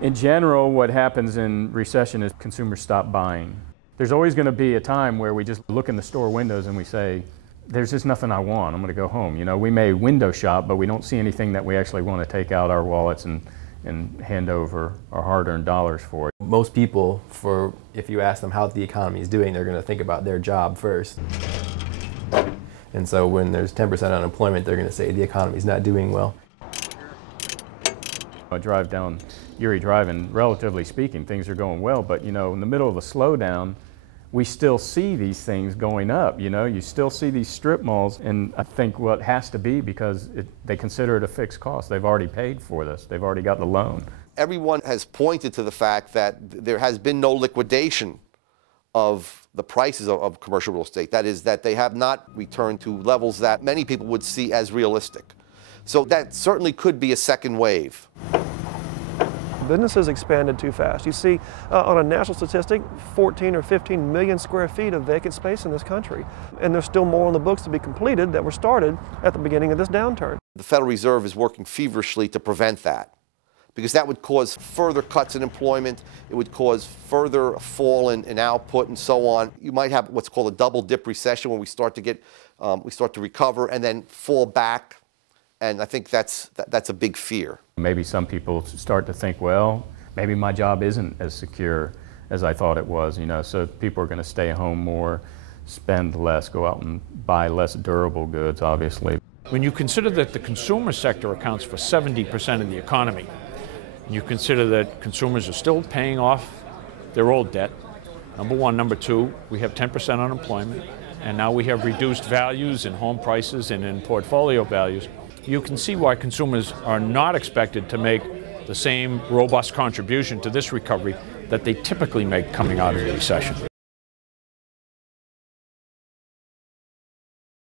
In general, what happens in recession is consumers stop buying. There's always going to be a time where we just look in the store windows and we say, there's just nothing I want, I'm going to go home. You know, we may window shop, but we don't see anything that we actually want to take out our wallets and hand over our hard-earned dollars for. Most people, if you ask them how the economy is doing, they're going to think about their job first. And so when there's 10% unemployment, they're going to say the economy's not doing well. I drive down Erie Drive, and relatively speaking, things are going well, but you know, in the middle of a slowdown, we still see these things going up. You know, you still see these strip malls, and I think what has to be because they consider it a fixed cost. They've already paid for this. They've already got the loan. Everyone has pointed to the fact that there has been no liquidation of the prices of commercial real estate. That is, that they have not returned to levels that many people would see as realistic. So that certainly could be a second wave. Businesses expanded too fast. You see, on a national statistic, 14 or 15 million square feet of vacant space in this country. And there's still more on the books to be completed that were started at the beginning of this downturn. The Federal Reserve is working feverishly to prevent that, because that would cause further cuts in employment. It would cause further fall in output and so on. You might have what's called a double dip recession, where we start to recover and then fall back. And I think that's a big fear. Maybe some people start to think, well, maybe my job isn't as secure as I thought it was, you know, so people are going to stay home more, spend less, go out and buy less durable goods, obviously. When you consider that the consumer sector accounts for 70% of the economy, and you consider that consumers are still paying off their old debt, number one. Number two, we have 10% unemployment, and now we have reduced values in home prices and in portfolio values. You can see why consumers are not expected to make the same robust contribution to this recovery that they typically make coming out of a recession.